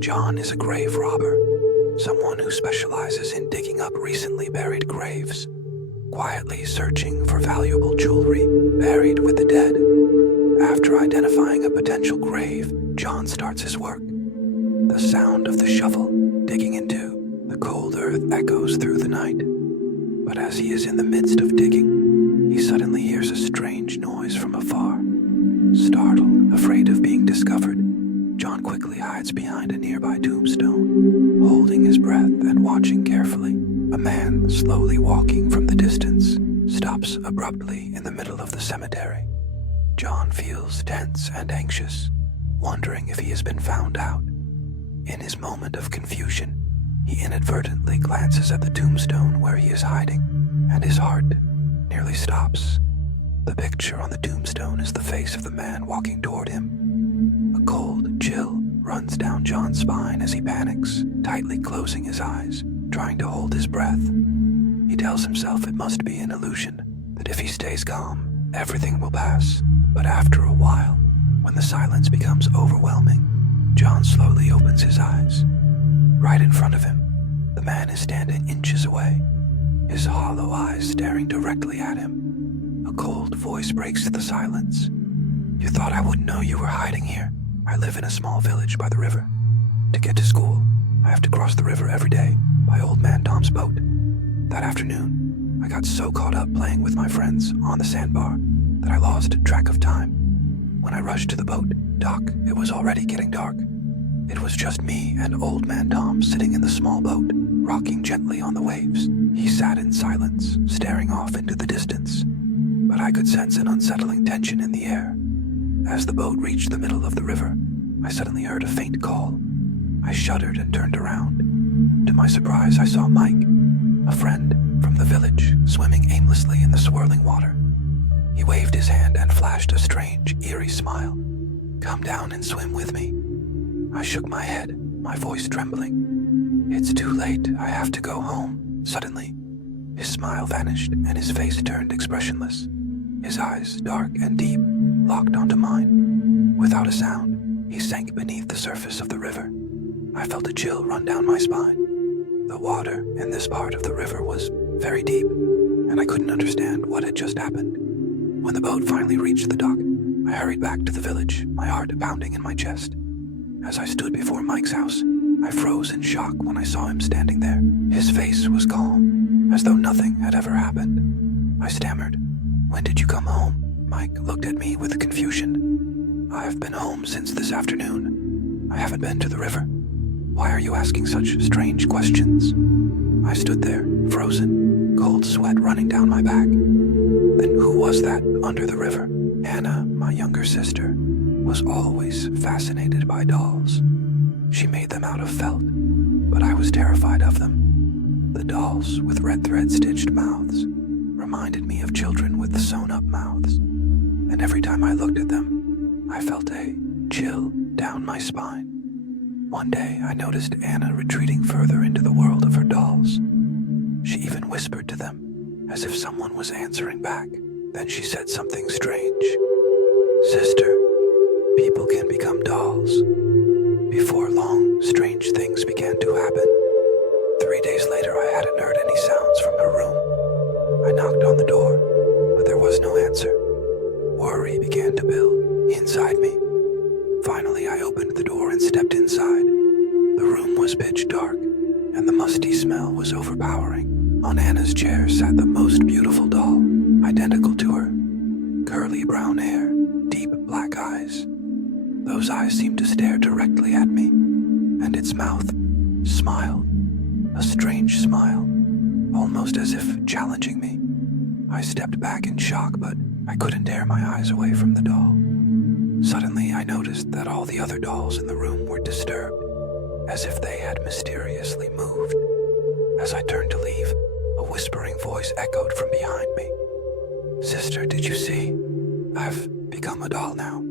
John is a grave robber, someone who specializes in digging up recently buried graves, quietly searching for valuable jewelry buried with the dead. After identifying a potential grave, John starts his work. The sound of the shovel digging into the cold earth echoes through the night. But as he is in the midst of digging, he suddenly hears a strange noise from afar. Startled, afraid of being discovered, John quickly hides behind a nearby tombstone, holding his breath and watching carefully. A man, slowly walking from the distance, stops abruptly in the middle of the cemetery. John feels tense and anxious, wondering if he has been found out. In his moment of confusion, he inadvertently glances at the tombstone where he is hiding, and his heart nearly stops. The picture on the tombstone is the face of the man walking toward him. A cold chill runs down John's spine as he panics, tightly closing his eyes, trying to hold his breath. He tells himself it must be an illusion, that if he stays calm, everything will pass. But after a while, when the silence becomes overwhelming, John slowly opens his eyes. Right in front of him, the man is standing inches away, his hollow eyes staring directly at him. A cold voice breaks the silence. "You thought I wouldn't know you were hiding here? I live in a small village by the river. To get to school, I have to cross the river every day by Old Man Tom's boat. That afternoon, I got so caught up playing with my friends on the sandbar that I lost track of time. When I rushed to the boat dock, it was already getting dark. It was just me and Old Man Tom sitting in the small boat, rocking gently on the waves. He sat in silence, staring off into the distance, but I could sense an unsettling tension in the air. As the boat reached the middle of the river, I suddenly heard a faint call. I shuddered and turned around. To my surprise, I saw Mike, a friend from the village, swimming aimlessly in the swirling water. He waved his hand and flashed a strange, eerie smile. "Come down and swim with me." I shook my head, my voice trembling. "It's too late, I have to go home." Suddenly, his smile vanished and his face turned expressionless. His eyes, dark and deep, locked onto mine. Without a sound, he sank beneath the surface of the river. I felt a chill run down my spine. The water in this part of the river was very deep, and I couldn't understand what had just happened. When the boat finally reached the dock, I hurried back to the village, my heart pounding in my chest. As I stood before Mike's house, I froze in shock when I saw him standing there. His face was calm, as though nothing had ever happened. I stammered, "When did you come home?" Mike looked at me with confusion. "I've been home since this afternoon. I haven't been to the river. Why are you asking such strange questions?" I stood there, frozen, cold sweat running down my back. Then who was that under the river? Hannah, my younger sister, was always fascinated by dolls. She made them out of felt, but I was terrified of them. The dolls with red thread-stitched mouths reminded me of children with sewn-up mouths, and every time I looked at them, I felt a chill down my spine. One day, I noticed Anna retreating further into the world of her dolls. She even whispered to them, as if someone was answering back. Then she said something strange. "Sister, people can become dolls." Before long, strange things began to happen. 3 days later, I hadn't heard any sounds from her room. I knocked on the door, but there was no answer. Worry began to build inside me. Finally, I opened the door and stepped inside. The room was pitch dark, and the musty smell was overpowering. On Anna's chair sat the most beautiful doll, identical to her. Curly brown hair, deep black eyes. Those eyes seemed to stare directly at me, and its mouth smiled. A strange smile, almost as if challenging me. I stepped back in shock, but I couldn't tear my eyes away from the doll. Suddenly, I noticed that all the other dolls in the room were disturbed, as if they had mysteriously moved. As I turned to leave, a whispering voice echoed from behind me. "Sister, did you see? I've become a doll now."